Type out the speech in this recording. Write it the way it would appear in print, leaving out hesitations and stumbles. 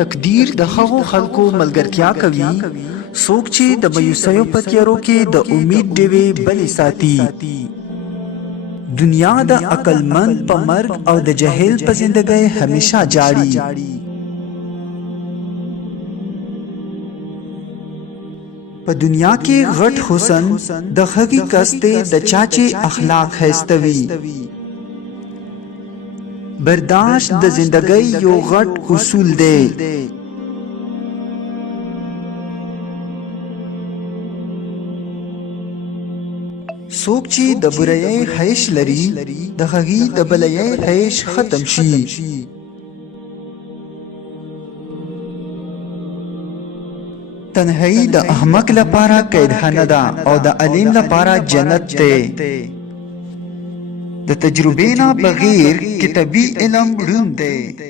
تقدیر د هغو خلکو ملګرتیا کوي څوک چې د مایوسیو په تیارو کې د امید ډېوې بلې ساتي. دنیا د عقلمند په مرګ او د جهل په زندګۍ همیشه جاړي. په دنیا کې غټ حسن د هغې کس دی د چا چې اخلاق ښایسته وي. برداشت د زندګۍ یو غټ اصول دی. څوک چې د برایۍ خیش لري د هغې د بلایۍ خیش ختم شي. تنهایی د احمق لپاره قیدخانه ده او د عالم لپاره جنت دی. د تجربې نه بغیر کتابي علم ړوند دی.